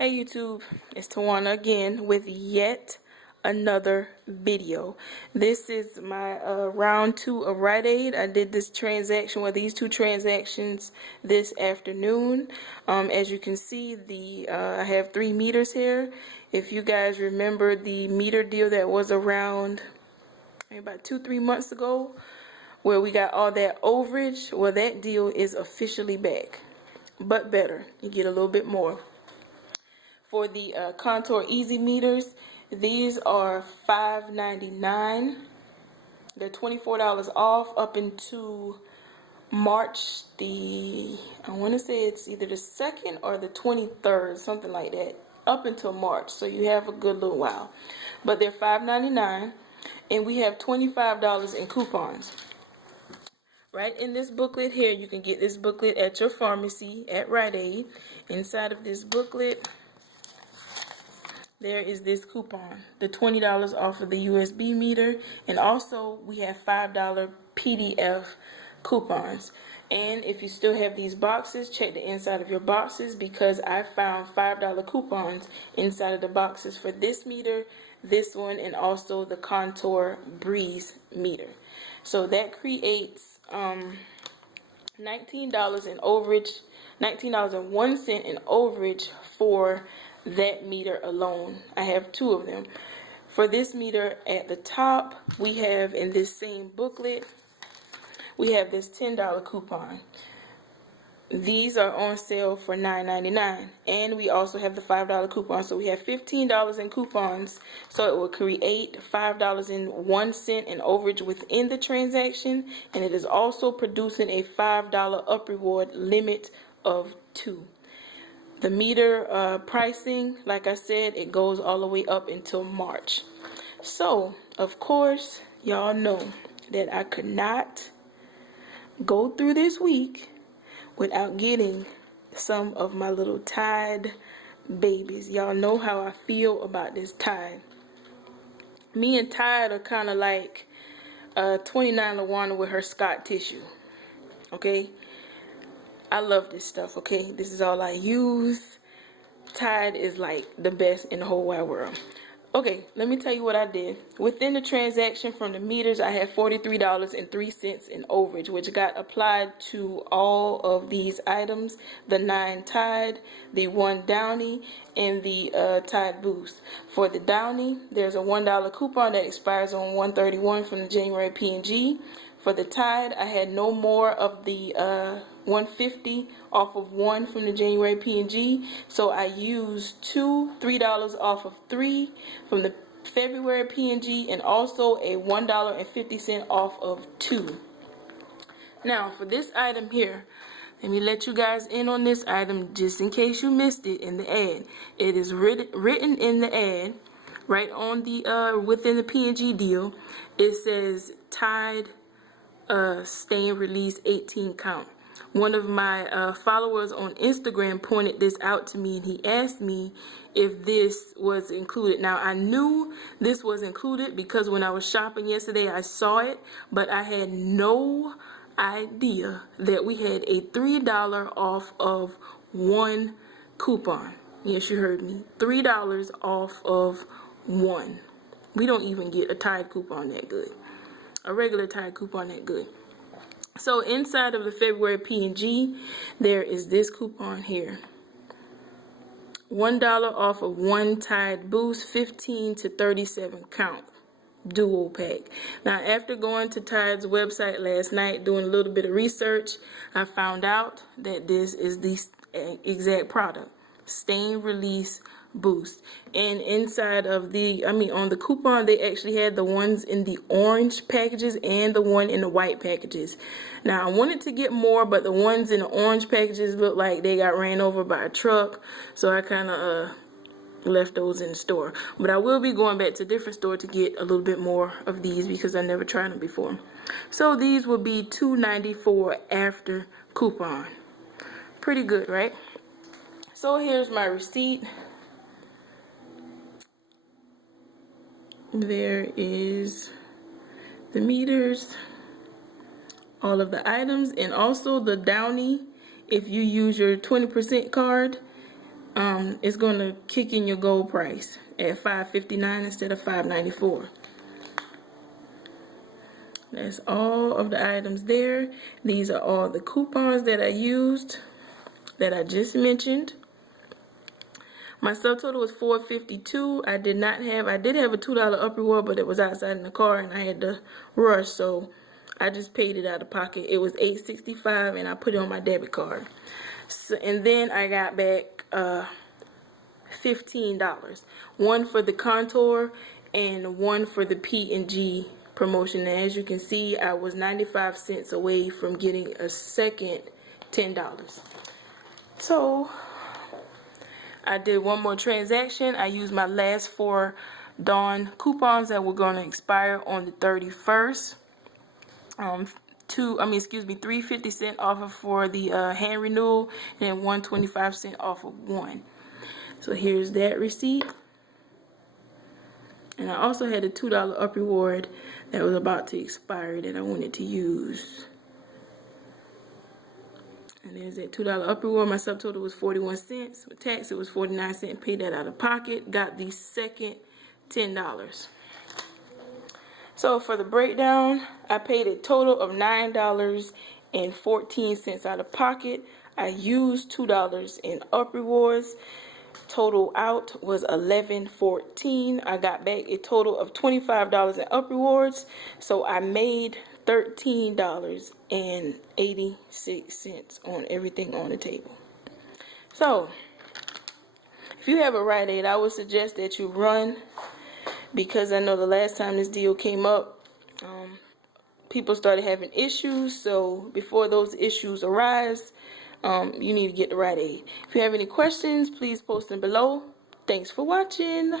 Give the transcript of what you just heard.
Hey YouTube, it's Tawana again with yet another video. This is my round 2 of Rite Aid. I did this transaction, well, these 2 transactions this afternoon. As you can see, I have 3 meters here. If you guys remember the meter deal that was around about 2-3 months ago, where we got all that overage, well, that deal is officially back, but better. You get a little bit more. For the Contour Easy meters, these are $5.99. They're $24 off up into March I want to say it's either the 2nd or the 23rd, something like that, up until March. So you have a good little while. But they're $5.99, and we have $25 in coupons. Right in this booklet here, you can get this booklet at your pharmacy at Rite Aid. Inside of this booklet, there is this coupon, the $20 off of the USB meter, and also we have $5 PDF coupons. And if you still have these boxes, check the inside of your boxes, because I found $5 coupons inside of the boxes for this meter, this one, and also the Contour Breeze meter. So that creates $19 in overage, $19.01 in overage for that meter alone. I have 2 of them. For this meter at the top, we have in this same booklet, we have this $10 coupon. These are on sale for $9.99, and we also have the $5 coupon. So we have $15 in coupons, so it will create $5.01 in overage within the transaction, and it is also producing a $5 up reward limit of 2. The meter pricing, like I said, it goes all the way up until March. So, of course, y'all know that I could not go through this week without getting some of my little Tide babies. Y'all know how I feel about this Tide. Me and Tide are kind of like 29 Lawana with her Scott tissue. Okay? I love this stuff, okay? This is all I use. Tide is like the best in the whole wide world. Okay, let me tell you what I did. Within the transaction from the meters, I had $43.03 in overage, which got applied to all of these items: the 9 Tide, the 1 Downy, and the Tide Boost. For the Downy, there's a $1 coupon that expires on 1/31 from the January P&G. For the Tide, I had no more of the $1.50 off of 1 from the January P&G, so I used $3 off of 3 from the February P&G, and also a $1.50 off of 2. Now, for this item here, let me let you guys in on this item just in case you missed it in the ad. It is written in the ad, right on the within the P&G deal. It says Tide stain release 18 count. One of my followers on Instagram pointed this out to me, and he asked me if this was included. Now, I knew this was included because when I was shopping yesterday, I saw it, but I had no idea that we had a $3 off of 1 coupon. Yes, you heard me. $3 off of 1. We don't even get a Tide coupon that good. A regular Tide coupon that good. So inside of the February P&G, there is this coupon here. $1 off of 1 Tide Boost, 15 to 37 count duo pack. Now, after going to Tide's website last night, doing a little bit of research, I found out that this is the exact product. Stain Release Boost. And inside of on the coupon, they actually had the ones in the orange packages and the one in the white packages. Now, I wanted to get more, but the ones in the orange packages looked like they got ran over by a truck, so I kind of left those in the store. But I will be going back to a different store to get a little bit more of these because I never tried them before. So these will be $2.94 after coupon. Pretty good, right? So here's my receipt. There is the meters, all of the items, and also the Downy. If you use your 20% card, it's going to kick in your gold price at $5.59 instead of $5.94. That's all of the items there. These are all the coupons that I used that I just mentioned. My subtotal was $4.52. I did have a $2 up reward, but it was outside in the car and I had to rush, so I just paid it out of pocket. It was $8.65 and I put it on my debit card. So, and then I got back $15. One for the contour and one for the P&G promotion. And as you can see, I was 95 cents away from getting a second $10. So I did one more transaction. I used my last 4 Dawn coupons that were going to expire on the 31st. 3.50 cent offer for the hand renewal and 1.25 cent off of one. So here's that receipt. And I also had a $2 up reward that was about to expire that I wanted to use. And there's that $2 up reward. My subtotal was 41 cents. With tax, it was 49 cents. Paid that out of pocket. Got the second $10. So for the breakdown, I paid a total of $9.14 out of pocket. I used $2 in up rewards. Total out was $11.14. I got back a total of $25 in up rewards. So I made $13.86 on everything on the table. So if you have a Rite Aid, I would suggest that you run, because I know the last time this deal came up, people started having issues. So before those issues arise, you need to get the Rite Aid. If you have any questions, please post them below. Thanks for watching.